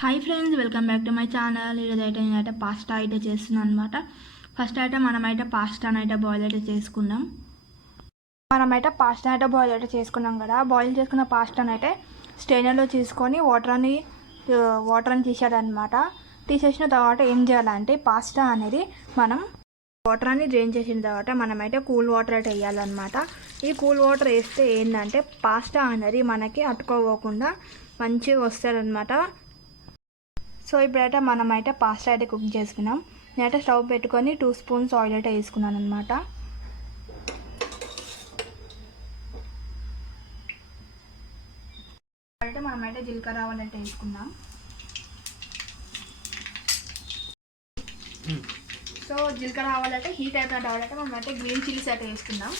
Hi friends, welcome back to my channel. ఈరోజు అయితే నేనైతే పాస్తా అయితే చేస్తున్నాను అనమాట. ఫస్ట్ అయితే మనమైతే పాస్టాను అయితే బాయిల్ అయితే చేసుకుందాం. మనమైతే పాస్తా అయితే బాయిల్ అయితే చేసుకున్నాం కదా. బాయిల్ చేసుకున్న పాస్టాను అయితే స్ట్రైనర్లో తీసుకొని వాటర్ అని తీసేయాలన్నమాట. తీసేసిన తర్వాత ఏం చేయాలంటే పాస్తా అనేది మనం వాటర్ అని డ్రైన్ చేసిన తర్వాత మనమైతే కూల్ వాటర్ అయితే వేయాలన్నమాట. ఈ కూల్ వాటర్ వేస్తే ఏంటంటే పాస్తా అనేది మనకి అతుక్కోకుండా మంచిగా వస్తుందన్నమాట. సో ఇప్పుడైతే మనమైతే పాస్తా అయితే కుక్ చేసుకున్నాం. నేనైతే స్టవ్ పెట్టుకొని 2 స్పూన్స్ ఆయిల్ అయితే వేసుకున్నాను అనమాట. అయితే మనమైతే జీలకర్ర ఆవాలు అయితే వేసుకుందాం. సో జీలకర్ర ఆవాలు అయితే హీట్ అయిపోయిన తర్వాత అయితే మనమైతే గ్రీన్ చిల్లీస్ అయితే వేసుకుందాం.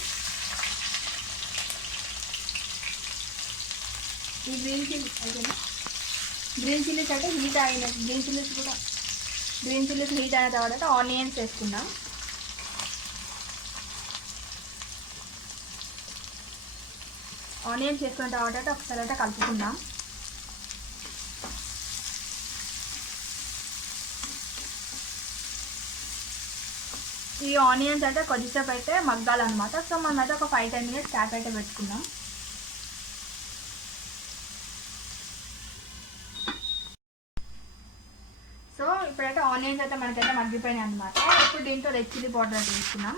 ఈ గ్రీన్ చిల్లీస్ అయితే హీట్ అయిన గ్రీన్ చిల్లీస్ హీట్ అయిన తర్వాత ఆనియన్స్ వేసుకుందాం. ఆనియన్స్ వేసుకున్న తర్వాత ఒకసారి అయితే కలుపుకుందాం. ఈ ఆనియన్స్ అయితే కొద్దిసేపు అయితే మగ్గాలన్నమాట. సో మనం అయితే ఒక 5-10 మినిట్స్ క్యాప్ అయితే పెట్టుకుందాం. సో ఇప్పుడైతే ఆనియన్స్ అయితే మనకైతే మగ్గిపోయినాయి అనమాట. ఇప్పుడు దీంట్లో రెడ్ చిల్లీ పౌడర్ అయితే వేసుకున్నాం.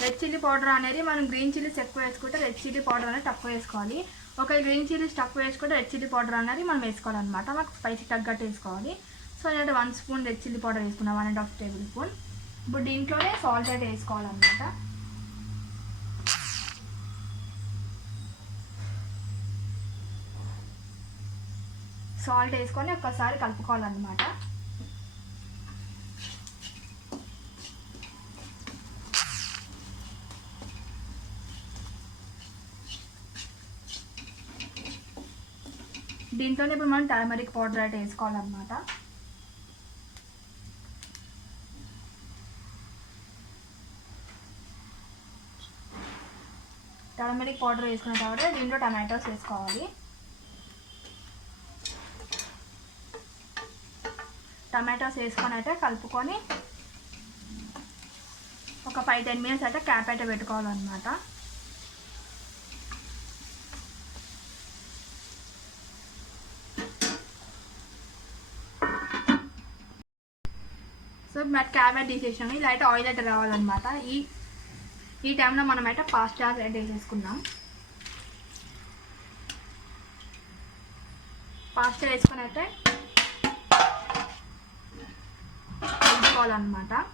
రెడ్ చిల్లీ పౌడర్ అనేది మనం గ్రీన్ చిల్లీస్ ఎక్కువ వేసుకుంటే రెడ్ చిల్లీ పౌడర్ అనేది తక్కువ వేసుకోవాలి. ఒక గ్రీన్ చిల్లీస్ తక్కువ వేసుకుంటే రెడ్ చిల్లీ పౌడర్ అనేది మనం వేసుకోవాలన్నమాట. మాకు స్పైసీ తగ్గట్టు వేసుకోవాలి. సో నేనైతే 1 స్పూన్ రెడ్ చిల్లీ పౌడర్ వేసుకున్నాం, 1.5 టేబుల్ స్పూన్. ఇప్పుడు దీంట్లోనే సాల్ట్ అయితే వేసుకోవాలన్నమాట. సాల్ట్ వేసుకొని ఒక్కసారి కలుపుకోవాలన్నమాట. దీంట్లోనే ఇప్పుడు మనం టర్మరిక్ పౌడర్ అయితే వేసుకోవాలన్నమాట. టర్మరిక్ పౌడర్ వేసుకున్న తర్వాత దీంట్లో టమాటోస్ వేసుకోవాలి. టమాటోస్ వేసుకొని అయితే కలుపుకొని ఒక 5-10 మినిట్స్ అయితే క్యాప్ అయితే పెట్టుకోవాలన్నమాట. సో మరి క్యాబేజ్ తీసేసాము. ఇలా అయితే ఆయిల్ అయితే రావాలన్నమాట. ఈ టైంలో మనం అయితే పాస్తా అయితే వేసేసుకుందాం. పాస్తా వేసుకొని అయితే కలుపుకోవాలన్నమాట.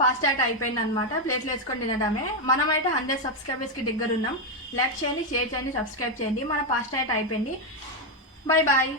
పాస్తా అయితే అయిపోయింది అనమాట. ప్లేట్లో వేసుకొని తినడమే. మనమైతే 100 సబ్స్క్రైబర్స్కి దగ్గర ఉన్నాం. లైక్ చేయండి, షేర్ చేయండి, సబ్స్క్రైబ్ చేయండి. మన పాస్తా అయితే అయిపోయింది. Bye bye.